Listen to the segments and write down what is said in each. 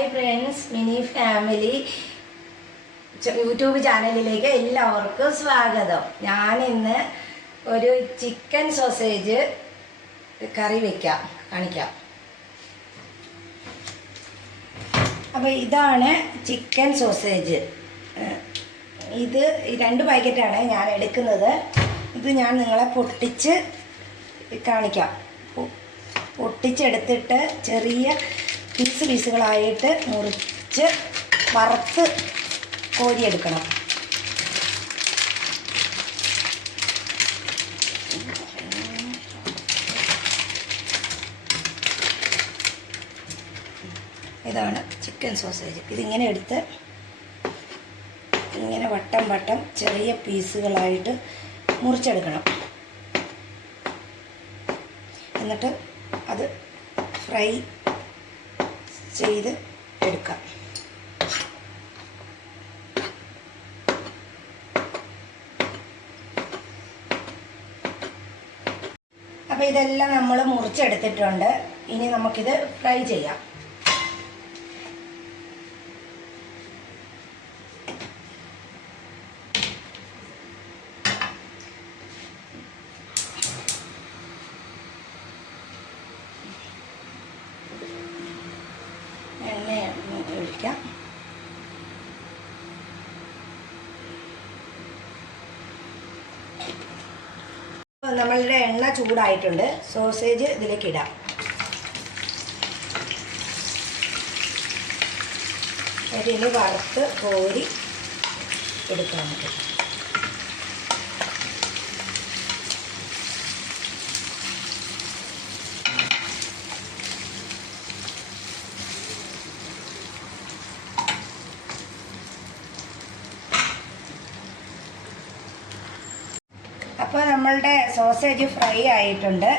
Hi friends, mini family YouTube ചാനലിലേക്ക് എല്ലാവർക്കും സ്വാഗതം. ഞാനിന്ന് ഒരു ചിക്കൻ സോസേജ് കറി കാണിക്കാം. അപ്പോൾ ഇതാണ് ചിക്കൻ സോസേജ്. ഇത് 2 പാക്കറ്റാണ് ഞാൻ എടുക്കുന്നത്. ഇത് ഞാൻ നിങ്ങളെ പൊട്ടിച്ച് കാണിക്കാം. പൊട്ടിച്ചെടുത്തിട്ട് ചെറിയ പീസുകളായിട്ട് മുറിച്ച് വറുത്ത് കോരിയെടുക്കണം. ഇതാണ് ചിക്കൻ സോസേജ്. ഇതിങ്ങനെ എടുത്ത് ഇങ്ങനെ വട്ടം ചെറിയ പീസുകളായിട്ട് മുറിച്ചെടുക്കണം. എന്നിട്ട് അത് ഫ്രൈ ചെയ്ത് എടുക്കാം. അപ്പോൾ ഇതെല്ലാം നമ്മൾ മുറിച്ചെടുത്തിട്ടുണ്ട്. ഇനി നമുക്കിത് ഫ്രൈ ചെയ്യാം. ഒഴിക്കാം. നമ്മളുടെ എണ്ണ ചൂടായിട്ടുണ്ട്. സോസേജ് ഇതിലേക്ക് ഇടാം. അതിൽ വറുത്ത് കോരി എടുക്കാൻ പറ്റും. അപ്പോൾ നമ്മളുടെ സോസേജ് ഫ്രൈ ആയിട്ടുണ്ട്.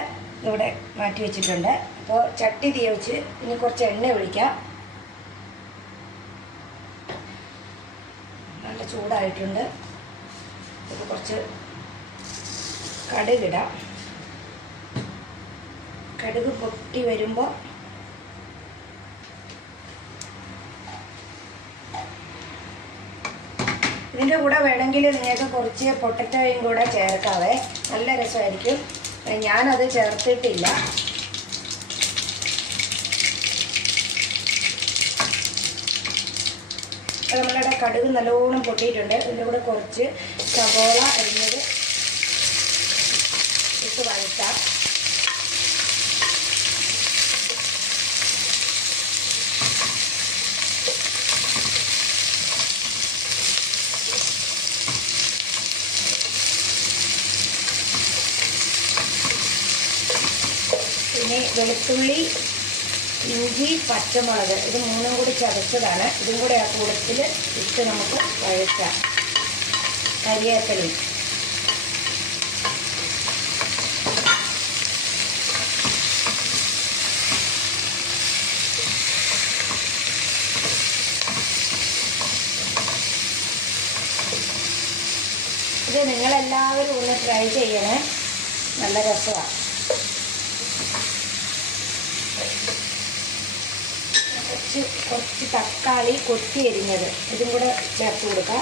ഇവിടെ മാറ്റി വെച്ചിട്ടുണ്ട്. അപ്പോൾ ചട്ടി തീ വെച്ച് ഇനി കുറച്ച് എണ്ണ ഒഴിക്കാം. നല്ല ചൂടായിട്ടുണ്ട്. ഇപ്പോൾ കുറച്ച് കടുകിടാം. കടുക് പൊട്ടി വരുമ്പോൾ ഇതിൻ്റെ കൂടെ വേണമെങ്കിൽ നിങ്ങൾക്ക് കുറച്ച് പൊട്ടറ്റോയും കൂടെ ചേർക്കാവേ, നല്ല രസമായിരിക്കും. ഞാനത് ചേർത്തിട്ടില്ല. അപ്പോൾ നമ്മളുടെ കടുക് നല്ലോണം പൊട്ടിയിട്ടുണ്ട്. ഇതിൻ്റെ കൂടെ കുറച്ച് സവോള അരിഞ്ഞത് ഇട്ട് വഴറ്റാം. പിന്നെ വെളുത്തുള്ളി, ഇഞ്ചി, പച്ചമുളക് ഇത് 3 കൂടി ചതച്ചതാണ്. ഇതും കൂടെ ആ കൂടത്തിൽ ഇട്ട് നമുക്ക് വഴറ്റാം. കരിവേപ്പിലയും ഇത് നിങ്ങളെല്ലാവരും ഒന്ന് ട്രൈ ചെയ്യണേ, നല്ല രസമാണ്. കുറച്ച് തക്കാളി കൊത്തി എരിഞ്ഞത് ഇതും കൂടെ ചേർത്ത് കൊടുക്കാം.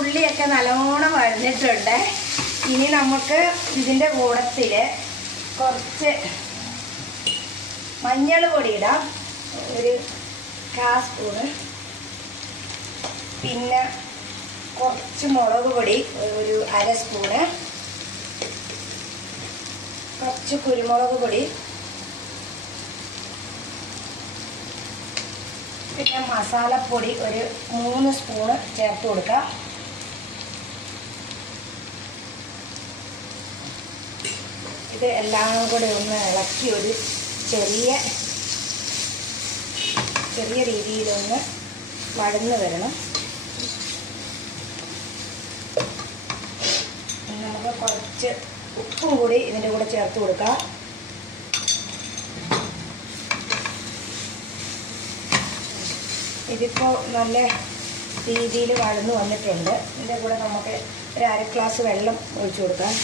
ഉള്ളിയൊക്കെ നല്ലോണം വഴഞ്ഞിട്ടുണ്ട്. ഇനി നമുക്ക് ഇതിൻ്റെ കൂടത്തിൽ കുറച്ച് മഞ്ഞൾ പൊടി ഇടാം, ഒരു 1/4 സ്പൂണ്. പിന്നെ കുറച്ച് മുളക് പൊടി ഒരു 1/2 സ്പൂണ്. കുറച്ച് കുരുമുളക് പൊടി, പിന്നെ മസാലപ്പൊടി ഒരു 3 സ്പൂണ് ചേർത്ത് കൊടുക്കാം. ഇത് എല്ലാം കൂടെ ഒന്ന് ഇളക്കി ഒരു ചെറിയ രീതിയിലൊന്ന് വഴന്ന് വരണം. നമുക്ക് കുറച്ച് ഉപ്പും കൂടി ഇതിൻ്റെ കൂടെ ചേർത്ത് കൊടുക്കാം. ഇതിപ്പോൾ നല്ല രീതിയിൽ വഴന്നു വന്നിട്ടുണ്ട്. ഇതിൻ്റെ കൂടെ നമുക്ക് ഒരു അര ഗ്ലാസ് വെള്ളം ഒഴിച്ചു കൊടുക്കാം.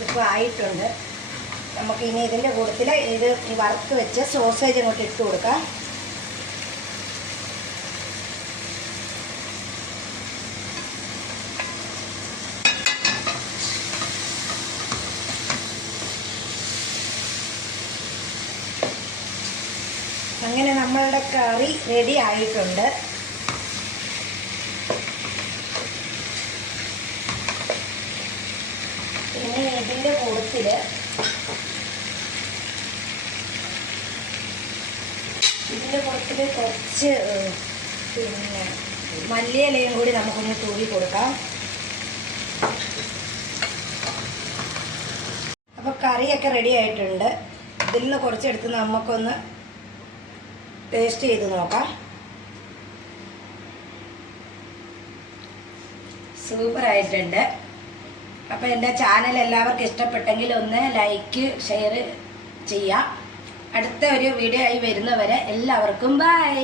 ഇതിപ്പോൾ ആയിട്ടുണ്ട്. നമുക്ക് ഇനി ഇതിൻ്റെ കൂട്ടത്തിൽ ഇത് വറുത്ത് വെച്ച് സോസേജ് അങ്ങോട്ട് ഇട്ട് കൊടുക്കാം. അങ്ങനെ നമ്മളുടെ കറി റെഡി ആയിട്ടുണ്ട്. ഇനി ഇതിൻ്റെ കൂട്ടത്തിൽ കുറച്ച് പിന്നെ മല്ലിയിലയും കൂടി നമുക്കൊന്ന് തൂവി കൊടുക്കാം. അപ്പോൾ കറിയൊക്കെ റെഡി ആയിട്ടുണ്ട്. ഇതിൽ നിന്ന് കുറച്ചെടുത്ത് നമുക്കൊന്ന് ടേസ്റ്റ് ചെയ്ത് നോക്കാം. സൂപ്പറായിട്ടുണ്ട്. അപ്പോൾ എൻ്റെ ചാനൽ എല്ലാവർക്കും ഇഷ്ടപ്പെട്ടെങ്കിൽ ഒന്ന് ലൈക്ക് ഷെയർ ചെയ്യുക. അടുത്ത ഒരു വീഡിയോ ആയി വരുന്നവരെ എല്ലാവർക്കും ബൈ.